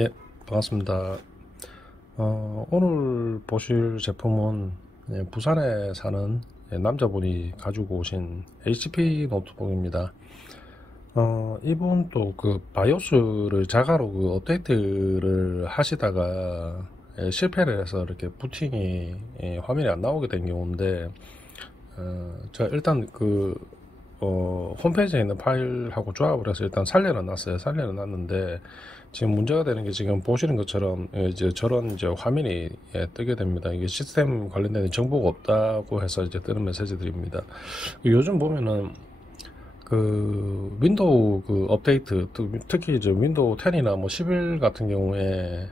예, 반갑습니다. 오늘 보실 제품은 부산에 사는 남자분이 가지고 오신 HP 노트북입니다. 이분 또 그 바이오스를 자가로 그 업데이트를 하시다가 실패를 해서 이렇게 부팅이 화면이 안 나오게 된 경우인데, 제가 일단 홈페이지에 있는 파일하고 조합을 해서 일단 살려는 놨어요. 살려는 놨는데, 지금 문제가 되는 게 지금 보시는 것처럼 이제 저런 이제 화면이 뜨게 됩니다. 이게 시스템 관련된 정보가 없다고 해서 이제 뜨는 메시지들입니다. 요즘 보면은 그 윈도우 그 업데이트, 특히 이제 윈도우 10이나 뭐 11 같은 경우에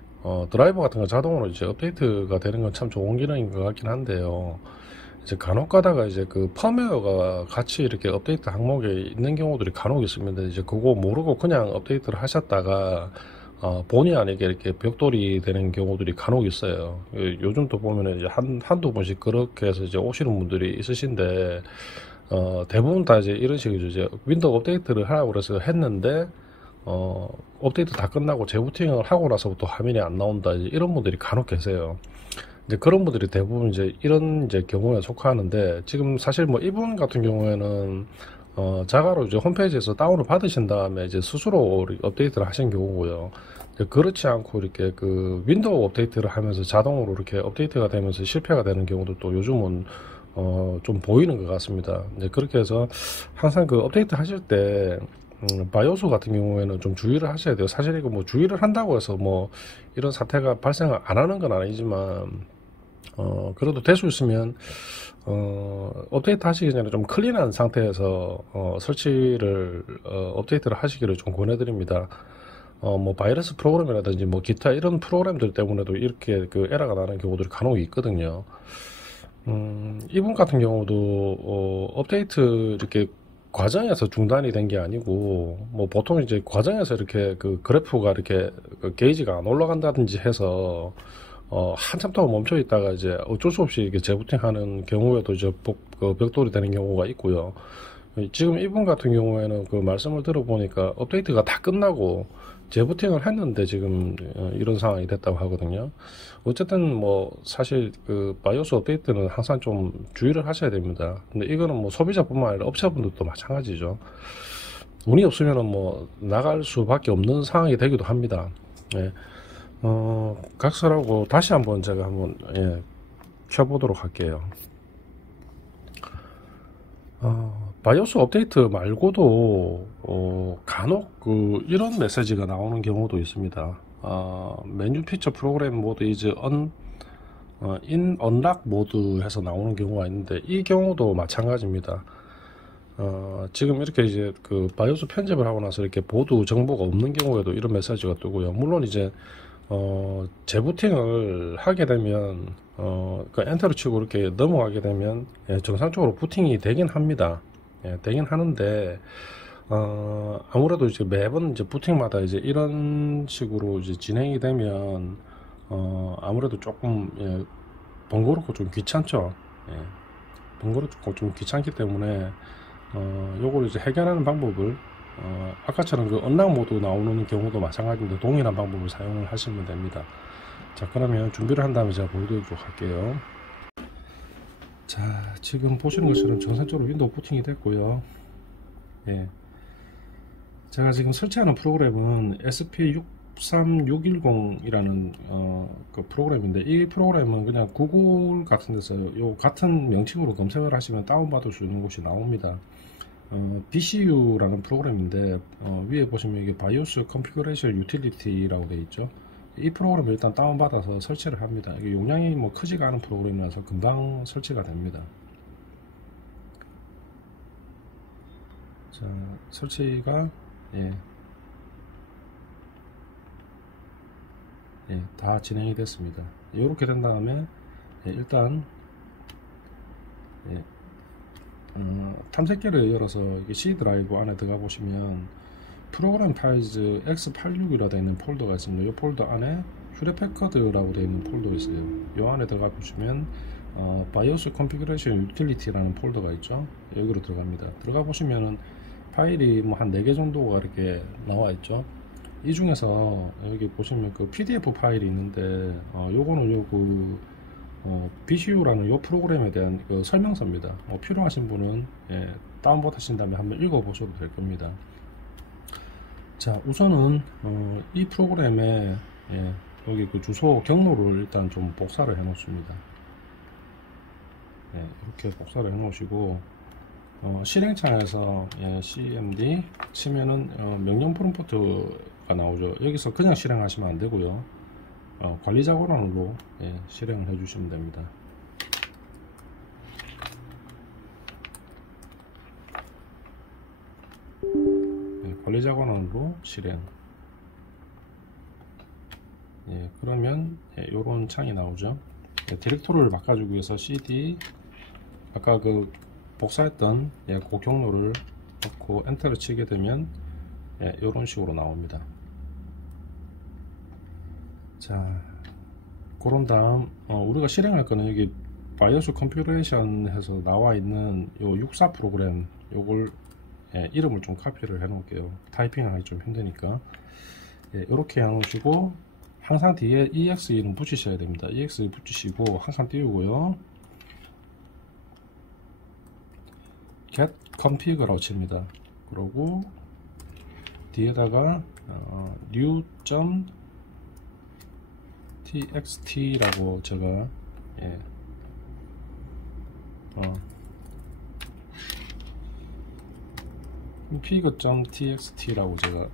드라이버 같은 거 자동으로 이제 업데이트가 되는 건 참 좋은 기능인 것 같긴 한데요. 이제 간혹 가다가 이제 그 펌웨어가 같이 이렇게 업데이트 항목에 있는 경우들이 간혹 있습니다. 이제 그거 모르고 그냥 업데이트를 하셨다가 본의 아니게 이렇게 벽돌이 되는 경우들이 간혹 있어요. 요즘 또 보면은 이제 한두 번씩 그렇게 해서 이제 오시는 분들이 있으신데, 대부분 다 이제 이런 식이죠. 이제 윈도우 업데이트를 하라고 그래서 했는데, 업데이트 다 끝나고 재부팅을 하고 나서부터 화면이 안 나온다. 이제 이런 분들이 간혹 계세요. 이제 그런 분들이 대부분 이제 이런 이제 경우에 속하는데, 지금 사실 뭐 이분 같은 경우에는 자가로 이제 홈페이지에서 다운을 받으신 다음에 이제 스스로 업데이트를 하신 경우고요. 그렇지 않고 이렇게 그 윈도우 업데이트를 하면서 자동으로 이렇게 업데이트가 되면서 실패가 되는 경우도 또 요즘은 좀 보이는 것 같습니다. 이제 그렇게 해서 항상 그 업데이트 하실 때 바이오스 같은 경우에는 좀 주의를 하셔야 돼요. 사실 이거 뭐 주의를 한다고 해서 뭐 이런 사태가 발생을 안 하는 건 아니지만, 그래도 될 수 있으면, 업데이트 하시기 전에 좀 클린한 상태에서, 설치를, 업데이트를 하시기를 좀 권해드립니다. 뭐, 바이러스 프로그램이라든지 뭐, 기타 이런 프로그램들 때문에도 이렇게 그 에러가 나는 경우들이 간혹 있거든요. 이분 같은 경우도, 업데이트 이렇게 과정에서 중단이 된 게 아니고, 뭐, 보통 이제 과정에서 이렇게 그 그래프가 이렇게 그 게이지가 안 올라간다든지 해서, 한참 동안 멈춰 있다가 이제 어쩔 수 없이 이렇게 재부팅하는 경우에도 이제 그 벽돌이 되는 경우가 있고요. 지금 이분 같은 경우에는 그 말씀을 들어보니까 업데이트가 다 끝나고 재부팅을 했는데 지금 이런 상황이 됐다고 하거든요. 어쨌든 뭐 사실 그 바이오스 업데이트는 항상 좀 주의를 하셔야 됩니다. 근데 이거는 뭐 소비자뿐만 아니라 업체분들도 마찬가지죠. 운이 없으면은 뭐 나갈 수밖에 없는 상황이 되기도 합니다. 예. 각설하고 다시 한번 제가 한번 켜보도록 할게요. 바이오스 업데이트 말고도 간혹 그 이런 메시지가 나오는 경우도 있습니다. 메뉴 피처 프로그램 모드 이제 인 언락 모드 해서 나오는 경우가 있는데, 이 경우도 마찬가지입니다. 지금 이렇게 이제 그 바이오스 편집을 하고 나서 이렇게 보드 정보가 없는 경우에도 이런 메시지가 뜨고요. 물론 이제 재부팅을 하게 되면, 그 엔터를 치고 이렇게 넘어가게 되면, 정상적으로 부팅이 되긴 합니다. 되긴 하는데, 아무래도 이제 매번 이제 부팅마다 이제 이런 식으로 이제 진행이 되면, 아무래도 조금, 번거롭고 좀 귀찮죠. 예, 번거롭고 좀 귀찮기 때문에, 요걸 이제 해결하는 방법을, 아까처럼 그 언락 모드 나오는 경우도 마찬가지인데 동일한 방법을 사용을 하시면 됩니다. 자, 그러면 준비를 한 다음에 제가 보여드리도록 할게요. 자, 지금 보시는 것처럼 정상적으로 윈도우 부팅이 됐고요. 예, 제가 지금 설치하는 프로그램은 SP63610이라는 그 프로그램인데, 이 프로그램은 그냥 구글 같은 데서 요 같은 명칭으로 검색을 하시면 다운받을 수 있는 곳이 나옵니다. BCU라는 프로그램인데, 위에 보시면 이게 바이오스 컨피그레이션 유틸리티라고 되어 있죠. 이 프로그램을 일단 다운받아서 설치를 합니다. 이게 용량이 뭐 크지가 않은 프로그램이라서 금방 설치가 됩니다. 자, 설치가 예, 다 진행이 됐습니다. 이렇게 된 다음에 일단 예, 탐색기를 열어서 이게 C 드라이브 안에 들어가 보시면 프로그램 파일즈 X86이라 되어 있는 폴더가 있습니다. 이 폴더 안에 휴레패커드라고 되어 있는 폴더 있어요. 이 안에 들어가 보시면 바이오스 컨피그레이션 유틸리티라는 폴더가 있죠. 여기로 들어갑니다. 들어가 보시면은 파일이 뭐 한 4개 정도가 이렇게 나와 있죠. 이 중에서 여기 보시면 그 PDF 파일이 있는데 요거는 BCU라는 요 프로그램에 대한 그 설명서입니다. 필요하신 분은 다운로드 하신 다음에 한번 읽어 보셔도 될 겁니다. 자, 우선은 이 프로그램에 여기 그 주소 경로를 일단 좀 복사를 해 놓습니다. 이렇게 복사를 해 놓으시고 실행창에서 cmd 치면은 명령 프롬프트가 나오죠. 여기서 그냥 실행하시면 안 되고요. 관리자 권한으로 실행을 해 주시면 됩니다. 관리자 권한으로 실행. 그러면 이런 창이 나오죠. 디렉토리를 바꿔주기 위해서 cd 아까 그 복사했던 그 경로를 넣고 엔터를 치게 되면 이런 식으로 나옵니다. 자, 그런 다음 우리가 실행할 거는 여기 바이오스 컨피그레이션 해서 나와 있는 요 64 프로그램 요걸 이름을 좀 카피를 해 놓을게요. 타이핑하기 좀 힘드니까 이렇게 해 놓으시고 항상 뒤에 EXE는 붙이셔야 됩니다. EXE 붙이시고 항상 띄우고요. get config라고 칩니다. 그러고 뒤에다가 new.txt라고 제가 config.txt라고 제가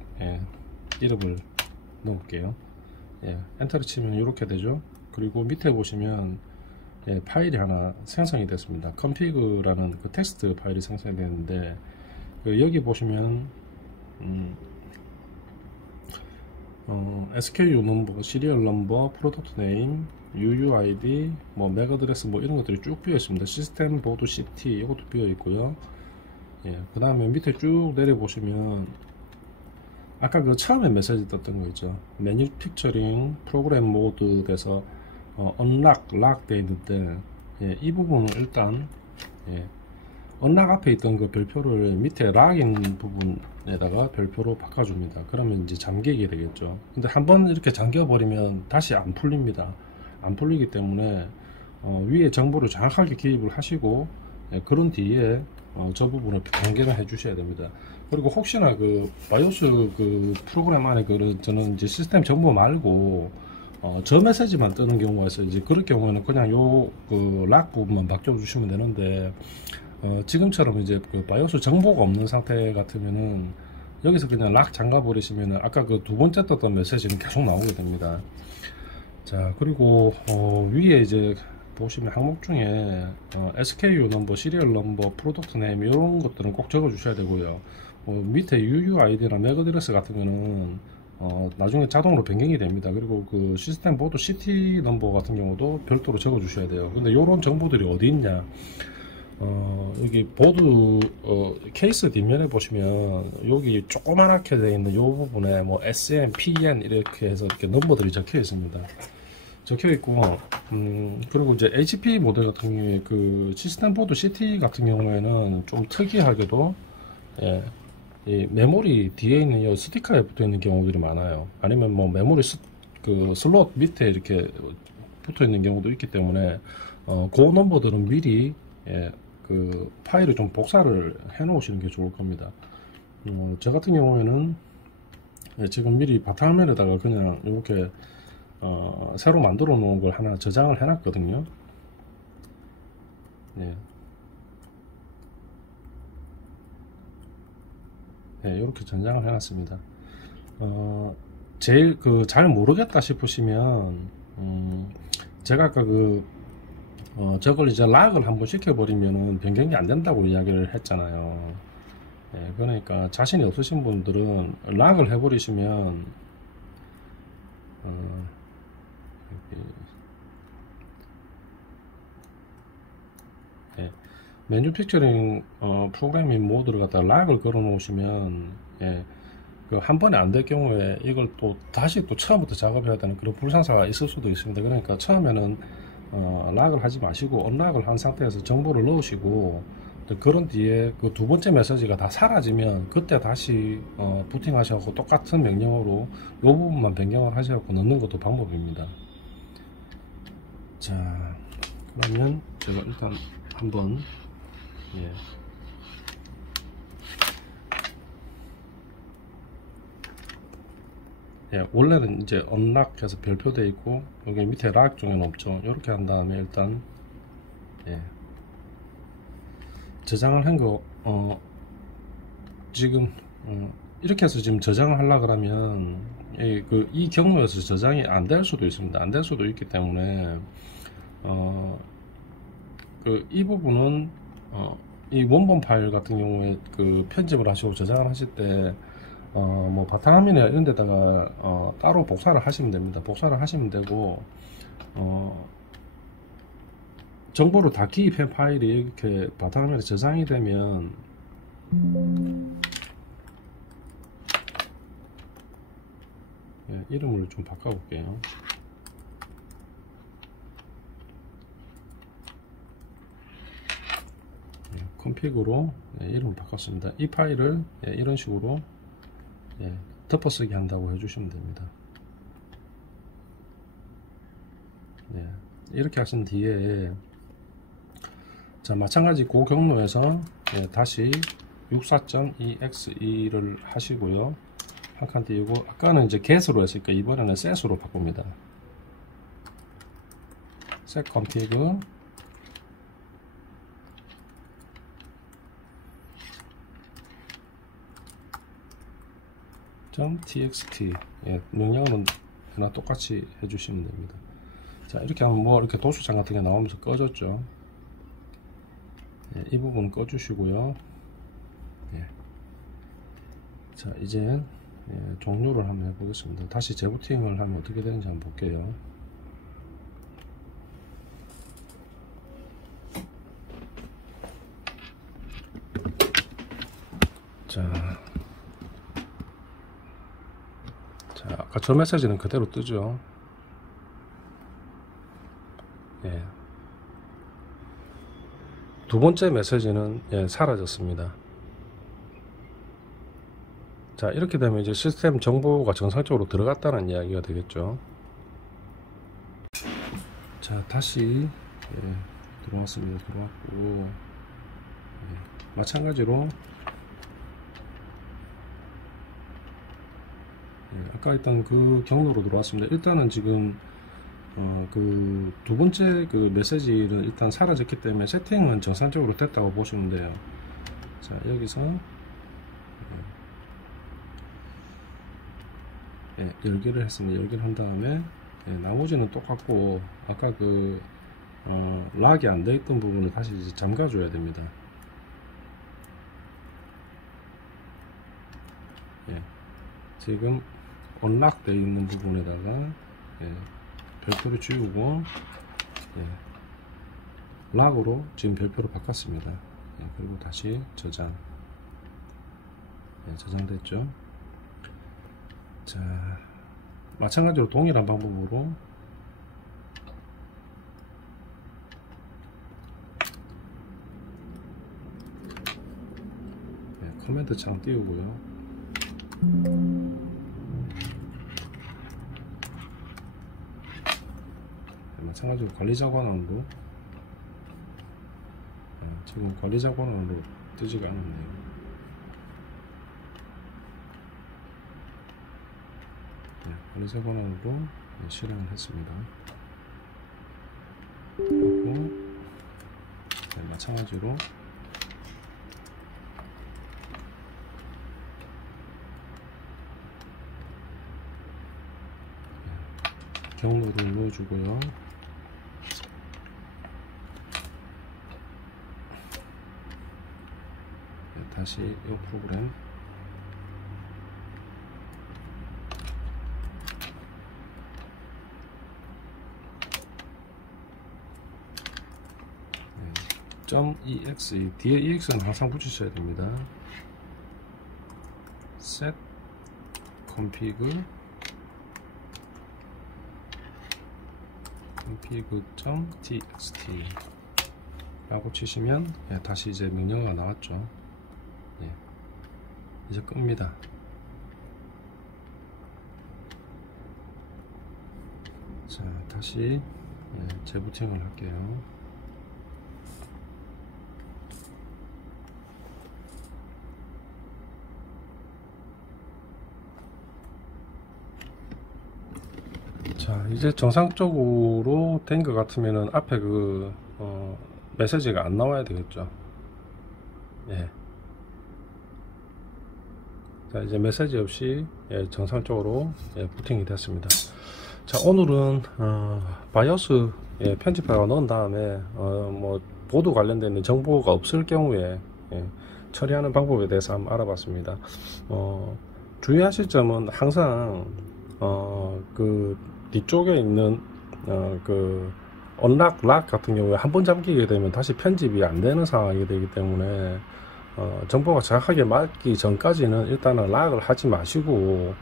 이름을 넣을게요. 엔터를 치면 이렇게 되죠. 그리고 밑에 보시면 파일이 하나 생성이 됐습니다. config라는 그 텍스트 파일이 생성이 됐는데 여기 보시면 SKU 넘버, 시리얼 넘버, 프로덕트 네임, UUID, 뭐 맥 어드레스 뭐 이런 것들이 쭉 비어 있습니다. 시스템 보드 CT 이것도 비어 있고요. 그 다음에 밑에 쭉 내려 보시면 아까 그 처음에 메시지 떴던 거 있죠. 메뉴 픽처링 프로그램 모드 돼서 언락, 락 돼 있는데 이 부분은 일단 언락 앞에 있던 그 별표를 밑에 락인 부분에다가 별표로 바꿔줍니다. 그러면 이제 잠기게 되겠죠. 근데 한번 이렇게 잠겨 버리면 다시 안 풀립니다. 안 풀리기 때문에 위에 정보를 정확하게 기입을 하시고 그런 뒤에 저 부분을 변경을 해 주셔야 됩니다. 그리고 혹시나 그 바이오스 그 프로그램 안에 저는 이제 시스템 정보 말고 저 메시지만 뜨는 경우가 있어요. 이제 그럴 경우에는 그냥 요 그 락 부분만 바꿔 주시면 되는데 지금처럼 이제 그 바이오스 정보가 없는 상태 같으면은 여기서 그냥 락 잠가 버리시면은 아까 그 두 번째 떴던 메시지는 계속 나오게 됩니다. 자, 그리고 위에 이제 보시면 항목 중에 SKU 넘버, 시리얼 넘버, 프로덕트 네임 이런 것들은 꼭 적어 주셔야 되고요. 밑에 UUID나 맥 어드레스 같은 거는 나중에 자동으로 변경이 됩니다. 그리고 그 시스템 보드 CT 넘버 같은 경우도 별도로 적어 주셔야 돼요. 근데 이런 정보들이 어디 있냐, 여기 보드 케이스 뒷면에 보시면 여기 조그맣게 되어 있는 이 부분에 뭐 SM, PN 이렇게 해서 이렇게 넘버들이 적혀 있습니다. 적혀 있고 그리고 이제 HP 모델 같은 경우에 그 시스템 보드 CT 같은 경우에는 좀 특이하게도 이 메모리 뒤에 있는 이 스티커에 붙어 있는 경우들이 많아요. 아니면 뭐 메모리 그 슬롯 밑에 이렇게 붙어 있는 경우도 있기 때문에 그 넘버들은 미리 그 파일을 좀 복사를 해 놓으시는 게 좋을 겁니다. 저 같은 경우에는 지금 미리 바탕화면에다가 그냥 이렇게 새로 만들어 놓은 걸 하나 저장을 해 놨거든요. 이렇게 저장을 해 놨습니다. 제일 그 잘 모르겠다 싶으시면 제가 아까 저걸 이제 락을 한번 시켜버리면은 변경이 안 된다고 이야기를 했잖아요. 그러니까 자신이 없으신 분들은 락을 해버리시면 메뉴 픽처링 프로그래밍 모드를 갖다 락을 걸어 놓으시면 그 한 번에 안 될 경우에 이걸 또 다시 또 처음부터 작업해야 되는 그런 불상사가 있을 수도 있습니다. 그러니까 처음에는 락을 하지 마시고 언락을 한 상태에서 정보를 넣으시고 그런 뒤에 그 두 번째 메시지가 다 사라지면 그때 다시 부팅 하셔서 똑같은 명령어로 이 부분만 변경을 하셔서 넣는 것도 방법입니다. 자, 그러면 제가 일단 한번 예. 예, 원래는 이제 언락해서 별표되어 있고 여기 밑에 락 중에는 없죠. 이렇게 한 다음에 일단 예, 저장을 한 거 지금 이렇게 해서 지금 저장을 하려 그러면 이 경로에서 저장이 안 될 수도 있습니다. 안 될 수도 있기 때문에 이 부분은 이 원본 파일 같은 경우에 그 편집을 하시고 저장을 하실 때 뭐 바탕화면이나 이런 데다가 따로 복사를 하시면 됩니다. 복사를 하시면 되고 정보를 다 기입한 파일이 이렇게 바탕화면에 저장이 되면 예, 이름을 좀 바꿔볼게요. 예, 컴픽으로 예, 이름을 바꿨습니다. 이 파일을 예, 이런 식으로 예, 덮어쓰기 한다고 해주시면 됩니다. 예, 이렇게 하신 뒤에 자 마찬가지 그 경로에서 예, 다시 64.exe를 하시고요. 한 칸 띄우고 아까는 이제 get으로 했으니까 이번에는 set으로 바꿉니다. set config .txt 예, 명령어는 하나 똑같이 해주시면 됩니다. 자 이렇게 하면 뭐 이렇게 도수창 같은 게 나오면서 꺼졌죠. 예, 이 부분 꺼주시고요. 예. 자 이제 예, 종료를 한번 해보겠습니다. 다시 재부팅을 하면 어떻게 되는지 한번 볼게요. 자, 아까 저 메시지는 그대로 뜨죠. 예. 두 번째 메시지는 예, 사라졌습니다. 자 이렇게 되면 이제 시스템 정보가 정상적으로 들어갔다는 이야기가 되겠죠. 자 다시 예, 들어왔습니다. 들어왔고 예, 마찬가지로 예, 아까 있던 그 경로로 들어왔습니다. 일단은 지금 그 두 번째 그 메시지는 일단 사라졌기 때문에 세팅은 정상적으로 됐다고 보시면 돼요. 자 여기서 예, 열기를 했습니다. 열기를 한 다음에 예, 나머지는 똑같고 아까 그 락이 안 되어 있던 부분을 다시 이제 잠가 줘야 됩니다. 예, 지금 언락 되어 있는 부분에다가 예, 별표를 지우고 예, 락으로 지금 별표를 바꿨습니다. 예, 그리고 다시 저장. 예, 저장됐죠. 자 마찬가지로 동일한 방법으로 네, 커맨드 창 띄우고요. 네, 마찬가지로 관리자 권한으로 지금 관리자 권한으로 뜨지가 않았네요. 네, 관리자 권한으로 실행을 했습니다. 그리고 네, 마찬가지로 경로를 넣어주고요. 네, 다시 이 프로그램 .exe 뒤에 ex는 항상 붙이셔야 됩니다. set config config.txt 라고 치시면 다시 이제 명령어가 나왔죠. 이제 끕니다. 자, 다시 재부팅을 할게요. 자, 이제 정상적으로 된 것 같으면은 앞에 그 메시지가 안 나와야 되겠죠. 자, 이제 메시지 없이 정상적으로 부팅이 됐습니다. 자, 오늘은 바이오스 편집하고 넣은 다음에 뭐 보드 관련된 정보가 없을 경우에 처리하는 방법에 대해서 한번 알아봤습니다. 주의하실 점은 항상 그 뒤쪽에 있는 그 언락 락 같은 경우에 한번 잠기게 되면 다시 편집이 안 되는 상황이 되기 때문에 정보가 정확하게 맞기 전까지는 일단은 락을 하지 마시고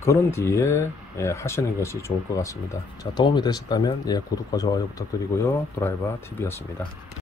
그런 뒤에 하시는 것이 좋을 것 같습니다. 자, 도움이 되셨다면 구독과 좋아요 부탁드리고요. 드라이버 TV였습니다.